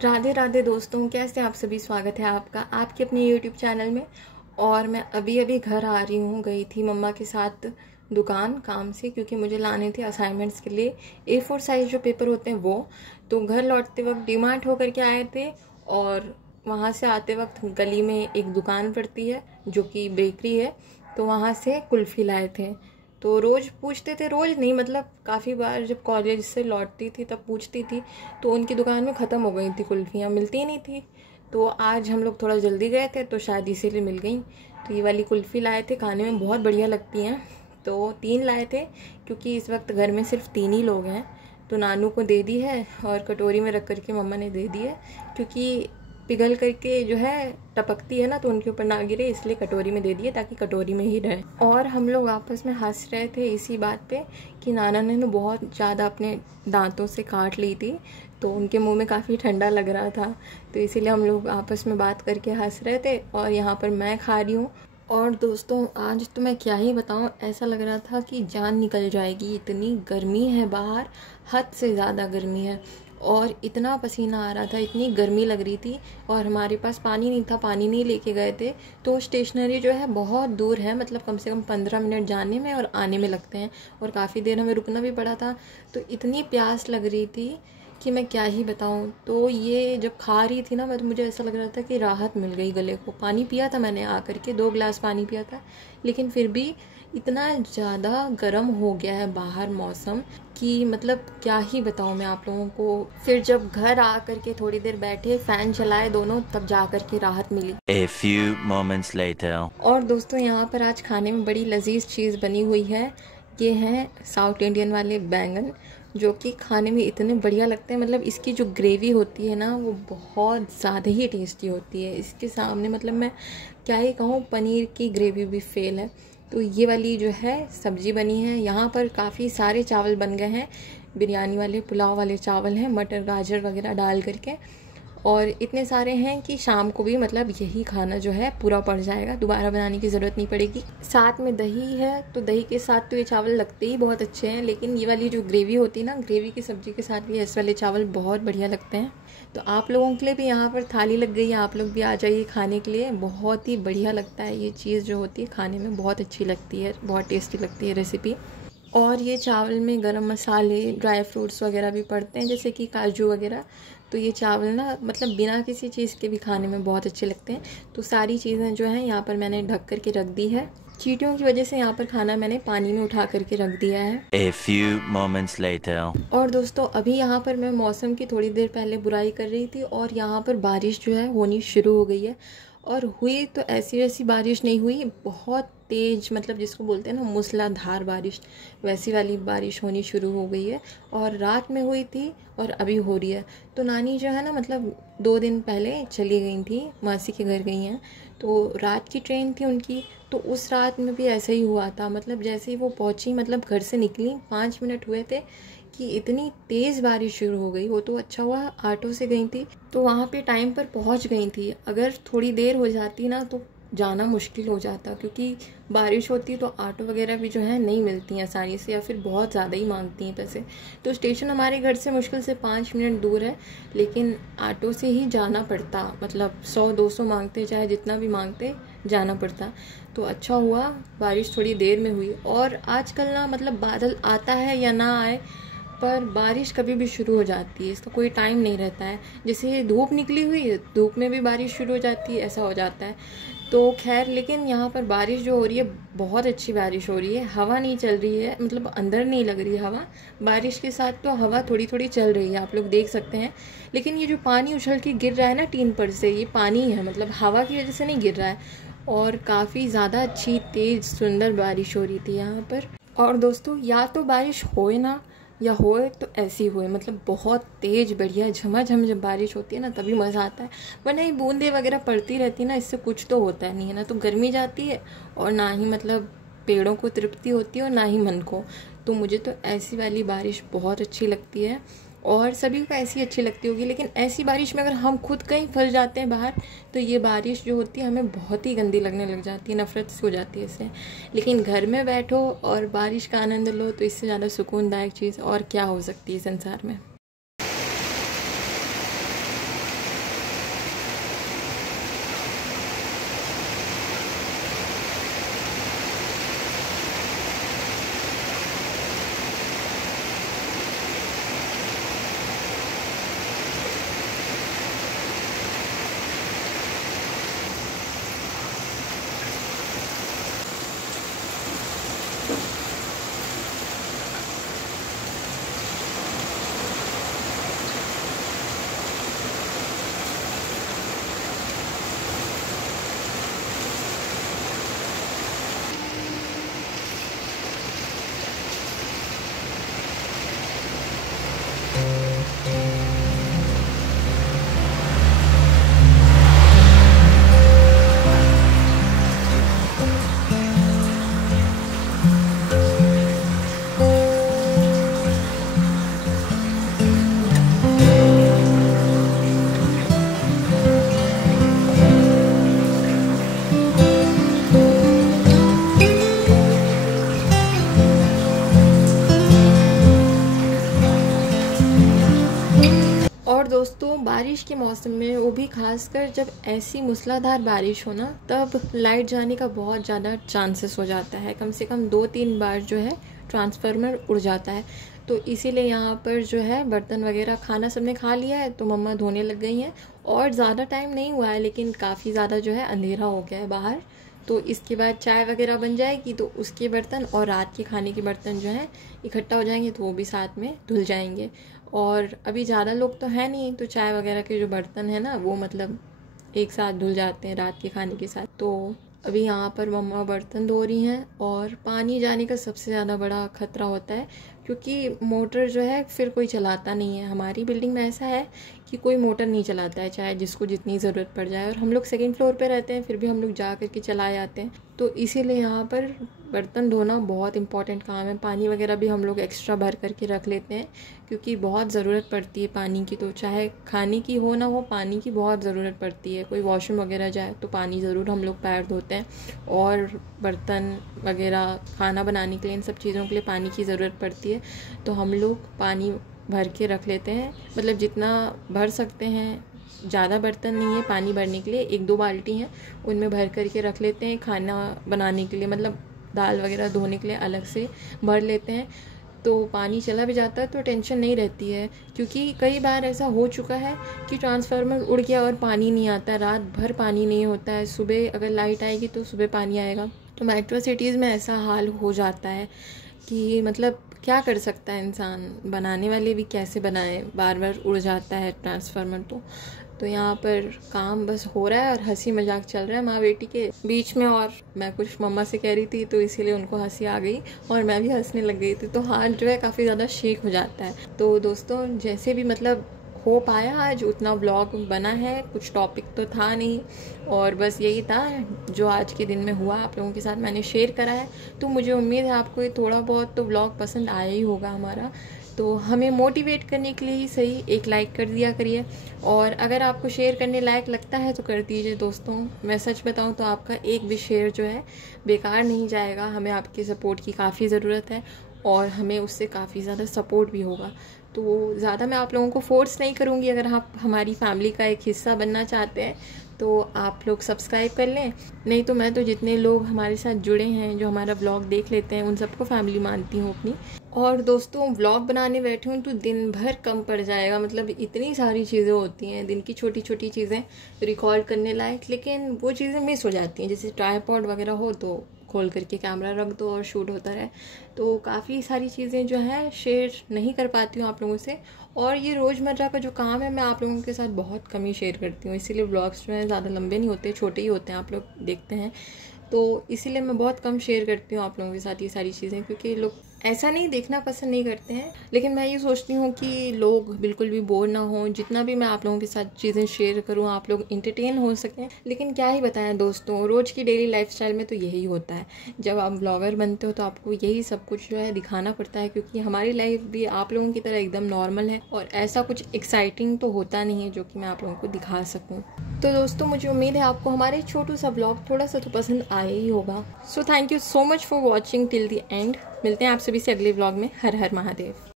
राधे राधे दोस्तों, कैसे आप सभी। स्वागत है आपका आपके अपने यूट्यूब चैनल में। और मैं अभी अभी घर आ रही हूँ। गई थी मम्मा के साथ दुकान काम से, क्योंकि मुझे लाने थे असाइनमेंट्स के लिए A4 साइज जो पेपर होते हैं वो। तो घर लौटते वक्त डीमार्ट होकर के आए थे, और वहाँ से आते वक्त गली में एक दुकान पड़ती है जो कि बेकरी है, तो वहाँ से कुल्फ़ी लाए थे। तो रोज़ पूछते थे, रोज़ नहीं मतलब काफ़ी बार जब कॉलेज से लौटती थी तब पूछती थी, तो उनकी दुकान में ख़त्म हो गई थी कुल्फ़ियाँ, मिलती ही नहीं थी। तो आज हम लोग थोड़ा जल्दी गए थे तो शायद इसीलिए मिल गई। तो ये वाली कुल्फ़ी लाए थे, खाने में बहुत बढ़िया लगती हैं। तो 3 लाए थे, क्योंकि इस वक्त घर में सिर्फ 3 ही लोग हैं। तो नानू को दे दी है और कटोरी में रख करके मम्मा ने दे दी है, क्योंकि पिघल करके जो है टपकती है ना, तो उनके ऊपर ना गिरे, इसलिए कटोरी में दे दिए ताकि कटोरी में ही रहे। और हम लोग आपस में हंस रहे थे इसी बात पे कि नाना ने बहुत ज़्यादा अपने दांतों से काट ली थी, तो उनके मुंह में काफ़ी ठंडा लग रहा था। तो इसीलिए हम लोग आपस में बात करके हंस रहे थे, और यहाँ पर मैं खा रही हूँ। और दोस्तों आज तो मैं क्या ही बताऊँ, ऐसा लग रहा था कि जान निकल जाएगी, इतनी गर्मी है बाहर, हद से ज़्यादा गर्मी है। और इतना पसीना आ रहा था, इतनी गर्मी लग रही थी। और हमारे पास पानी नहीं था, पानी नहीं लेके गए थे। तो स्टेशनरी जो है बहुत दूर है, मतलब कम से कम 15 मिनट जाने में और आने में लगते हैं, और काफ़ी देर हमें रुकना भी पड़ा था। तो इतनी प्यास लग रही थी कि मैं क्या ही बताऊं। तो ये जब खा रही थी ना मैं, तो मुझे ऐसा लग रहा था कि राहत मिल गई गले को। पानी पिया था मैंने आकर के, 2 गिलास पानी पिया था, लेकिन फिर भी इतना ज़्यादा गर्म हो गया है बाहर मौसम कि मतलब क्या ही बताऊं मैं आप लोगों को। फिर जब घर आ करके थोड़ी देर बैठे, फ़ैन चलाए दोनों, तब जा कर के राहत मिली। A few moments later. और दोस्तों यहाँ पर आज खाने में बड़ी लजीज चीज़ बनी हुई है। ये हैं साउथ इंडियन वाले बैंगन, जो कि खाने में इतने बढ़िया लगते हैं। मतलब इसकी जो ग्रेवी होती है ना, वो बहुत ज़्यादा ही टेस्टी होती है। इसके सामने मतलब मैं क्या ही कहूँ, पनीर की ग्रेवी भी फेल है। तो ये वाली जो है सब्जी बनी है। यहाँ पर काफ़ी सारे चावल बन गए हैं, बिरयानी वाले, पुलाव वाले चावल हैं, मटर गाजर वगैरह डाल करके। और इतने सारे हैं कि शाम को भी मतलब यही खाना जो है पूरा पड़ जाएगा, दोबारा बनाने की ज़रूरत नहीं पड़ेगी। साथ में दही है, तो दही के साथ तो ये चावल लगते ही बहुत अच्छे हैं, लेकिन ये वाली जो ग्रेवी होती है ना, ग्रेवी की सब्ज़ी के साथ भी ऐसे वाले चावल बहुत बढ़िया लगते हैं। तो आप लोगों के लिए भी यहाँ पर थाली लग गई है, आप लोग भी आ जाइए खाने के लिए। बहुत ही बढ़िया लगता है ये चीज़ जो होती है, खाने में बहुत अच्छी लगती है, बहुत टेस्टी लगती है रेसिपी। और ये चावल में गरम मसाले, ड्राई फ्रूट्स वगैरह भी पड़ते हैं, जैसे कि काजू वगैरह। तो ये चावल ना मतलब बिना किसी चीज़ के भी खाने में बहुत अच्छे लगते हैं। तो सारी चीज़ें जो हैं यहाँ पर मैंने ढक करके रख दी है। चींटियों की वजह से यहाँ पर खाना मैंने पानी में उठा करके रख दिया है। A few moments later. और दोस्तों अभी यहाँ पर मैं मौसम की थोड़ी देर पहले बुराई कर रही थी, और यहाँ पर बारिश जो है होनी शुरू हो गई है। और हुई तो ऐसी वैसी बारिश नहीं हुई, बहुत तेज़, मतलब जिसको बोलते हैं ना मूसलाधार बारिश, वैसी वाली बारिश होनी शुरू हो गई है। और रात में हुई थी और अभी हो रही है। तो नानी जो है ना, मतलब 2 दिन पहले चली गई थी, मासी के घर गई हैं। तो रात की ट्रेन थी उनकी, तो उस रात में भी ऐसा ही हुआ था। मतलब जैसे ही वो पहुंची, मतलब घर से निकली 5 मिनट हुए थे कि इतनी तेज़ बारिश शुरू हो गई। वो तो अच्छा हुआ ऑटो से गई थी, तो वहाँ पे टाइम पर पहुँच गई थी। अगर थोड़ी देर हो जाती ना तो जाना मुश्किल हो जाता, क्योंकि बारिश होती तो ऑटो वगैरह भी जो है नहीं मिलती हैं आसानी से, या फिर बहुत ज़्यादा ही मांगती हैं पैसे। तो स्टेशन हमारे घर से मुश्किल से 5 मिनट दूर है, लेकिन ऑटो से ही जाना पड़ता। मतलब 100-200 मांगते, चाहे जितना भी मांगते, जाना पड़ता। तो अच्छा हुआ बारिश थोड़ी देर में हुई। और आजकल ना मतलब बादल आता है या ना आए, पर बारिश कभी भी शुरू हो जाती है, इसका कोई टाइम नहीं रहता है। जैसे धूप निकली हुई है, धूप में भी बारिश शुरू हो जाती है, ऐसा हो जाता है। तो खैर, लेकिन यहाँ पर बारिश जो हो रही है, बहुत अच्छी बारिश हो रही है। हवा नहीं चल रही है, मतलब अंदर नहीं लग रही है हवा। बारिश के साथ तो हवा थोड़ी थोड़ी चल रही है, आप लोग देख सकते हैं। लेकिन ये जो पानी उछल के गिर रहा है ना टीन पर से, ये पानी है, मतलब हवा की वजह से नहीं गिर रहा है। और काफ़ी ज़्यादा अच्छी तेज़ सुंदर बारिश हो रही थी यहाँ पर। और दोस्तों या तो बारिश होए ना, या होए तो ऐसी होए, मतलब बहुत तेज़ बढ़िया झमाझम जब बारिश होती है ना, तभी मज़ा आता है। वरना ये बूंदे वगैरह पड़ती रहती है ना, इससे कुछ तो होता है नहीं है ना, तो गर्मी जाती है, और ना ही मतलब पेड़ों को तृप्ति होती है और ना ही मन को। तो मुझे तो ऐसी वाली बारिश बहुत अच्छी लगती है, और सभी को ऐसी अच्छी लगती होगी। लेकिन ऐसी बारिश में अगर हम खुद कहीं फंस जाते हैं बाहर, तो ये बारिश जो होती है हमें बहुत ही गंदी लगने लग जाती है, नफरत सी हो जाती है इससे। लेकिन घर में बैठो और बारिश का आनंद लो, तो इससे ज़्यादा सुकूनदायक चीज़ और क्या हो सकती है संसार में। दोस्तों बारिश के मौसम में, वो भी खासकर जब ऐसी मूसलाधार बारिश हो ना, तब लाइट जाने का बहुत ज़्यादा चांसेस हो जाता है। कम से कम 2-3 बार जो है ट्रांसफार्मर उड़ जाता है। तो इसीलिए यहाँ पर जो है बर्तन वगैरह, खाना सबने खा लिया है तो मम्मा धोने लग गई हैं। और ज़्यादा टाइम नहीं हुआ है, लेकिन काफ़ी ज़्यादा जो है अंधेरा हो गया है बाहर। तो इसके बाद चाय वगैरह बन जाएगी तो उसके बर्तन और रात के खाने के बर्तन जो हैं इकट्ठा हो जाएंगे, तो वो भी साथ में धुल जाएंगे। और अभी ज़्यादा लोग तो हैं नहीं, तो चाय वगैरह के जो बर्तन हैं ना, वो मतलब एक साथ धुल जाते हैं रात के खाने के साथ। तो अभी यहाँ पर मम्मा बर्तन धो रही हैं। और पानी जाने का सबसे ज़्यादा बड़ा खतरा होता है, क्योंकि मोटर जो है फिर कोई चलाता नहीं है। हमारी बिल्डिंग में ऐसा है कि कोई मोटर नहीं चलाता है, चाहे जिसको जितनी ज़रूरत पड़ जाए। और हम लोग 2nd फ्लोर पे रहते हैं, फिर भी हम लोग जा कर के चलाए आते हैं। तो इसीलिए यहाँ पर बर्तन धोना बहुत इंपॉर्टेंट काम है। पानी वगैरह भी हम लोग एक्स्ट्रा भर करके रख लेते हैं, क्योंकि बहुत ज़रूरत पड़ती है पानी की। तो चाहे खाने की हो ना हो, पानी की बहुत ज़रूरत पड़ती है। कोई वॉशरूम वगैरह जाए तो पानी ज़रूर हम लोग पैर धोते हैं। और बर्तन वगैरह, खाना बनाने के लिए, इन सब चीज़ों के लिए पानी की ज़रूरत पड़ती है। तो हम लोग पानी भर के रख लेते हैं, मतलब जितना भर सकते हैं। ज़्यादा बर्तन नहीं है पानी भरने के लिए, 1-2 बाल्टी हैं, उनमें भर करके रख लेते हैं। खाना बनाने के लिए, मतलब दाल वगैरह धोने के लिए अलग से भर लेते हैं। तो पानी चला भी जाता है तो टेंशन नहीं रहती है। क्योंकि कई बार ऐसा हो चुका है कि ट्रांसफार्मर उड़ गया और पानी नहीं आता, रात भर पानी नहीं होता है। सुबह अगर लाइट आएगी तो सुबह पानी आएगा। तो मेट्रो सिटीज़ में ऐसा हाल हो जाता है कि मतलब क्या कर सकता है इंसान, बनाने वाले भी कैसे बनाए, बार बार उड़ जाता है ट्रांसफार्मर। तो यहाँ पर काम बस हो रहा है और हंसी मजाक चल रहा है माँ बेटी के बीच में। और मैं कुछ मम्मा से कह रही थी तो इसीलिए उनको हंसी आ गई और मैं भी हंसने लग गई थी। तो हाथ जो है काफ़ी ज़्यादा शेक हो जाता है। तो दोस्तों जैसे भी मतलब हो पाया आज उतना व्लॉग बना है, कुछ टॉपिक तो था नहीं, और बस यही था जो आज के दिन में हुआ आप लोगों के साथ मैंने शेयर करा है। तो मुझे उम्मीद है आपको ये थोड़ा बहुत तो व्लॉग पसंद आया ही होगा हमारा। तो हमें मोटिवेट करने के लिए ही सही एक लाइक कर दिया करिए, और अगर आपको शेयर करने लायक लगता है तो कर दीजिए दोस्तों। मैं सच बताऊं तो आपका एक भी शेयर जो है बेकार नहीं जाएगा। हमें आपकी सपोर्ट की काफ़ी ज़रूरत है और हमें उससे काफ़ी ज़्यादा सपोर्ट भी होगा। तो ज़्यादा मैं आप लोगों को फोर्स नहीं करूँगी। अगर आप हमारी फैमिली का एक हिस्सा बनना चाहते हैं तो आप लोग सब्सक्राइब कर लें, नहीं तो मैं तो जितने लोग हमारे साथ जुड़े हैं, जो हमारा व्लॉग देख लेते हैं, उन सबको फैमिली मानती हूँ अपनी। और दोस्तों व्लॉग बनाने बैठे हूँ तो दिन भर कम पड़ जाएगा, मतलब इतनी सारी चीज़ें होती हैं दिन की, छोटी छोटी चीज़ें रिकॉर्ड करने लायक, लेकिन वो चीज़ें मिस हो जाती हैं। जैसे ट्राइपॉड वगैरह हो तो खोल करके कैमरा रख दो और शूट होता रहे। तो काफ़ी सारी चीज़ें जो है शेयर नहीं कर पाती हूँ आप लोगों से। और ये रोज़मर्रा का जो काम है मैं आप लोगों के साथ बहुत कम ही शेयर करती हूँ, इसीलिए व्लॉग्स जो हैं ज़्यादा लंबे नहीं होते, छोटे ही होते हैं, आप लोग देखते हैं। तो इसीलिए मैं बहुत कम शेयर करती हूँ आप लोगों के साथ ये सारी चीज़ें, क्योंकि लोग ऐसा नहीं देखना पसंद नहीं करते हैं। लेकिन मैं ये सोचती हूँ कि लोग बिल्कुल भी बोर ना हो, जितना भी मैं आप लोगों के साथ चीज़ें शेयर करूँ आप लोग इंटरटेन हो सकें। लेकिन क्या ही बताएं दोस्तों, रोज़ की डेली लाइफस्टाइल में तो यही होता है। जब आप ब्लॉगर बनते हो तो आपको यही सब कुछ जो है दिखाना पड़ता है, क्योंकि हमारी लाइफ भी आप लोगों की तरह एकदम नॉर्मल है और ऐसा कुछ एक्साइटिंग तो होता नहीं है जो कि मैं आप लोगों को दिखा सकूँ। तो दोस्तों मुझे उम्मीद है आपको हमारे छोटू सा ब्लॉग थोड़ा सा तो पसंद आया ही होगा। So thank you so much for watching till the end. मिलते हैं आप सभी से अगले व्लॉग में। हर हर महादेव।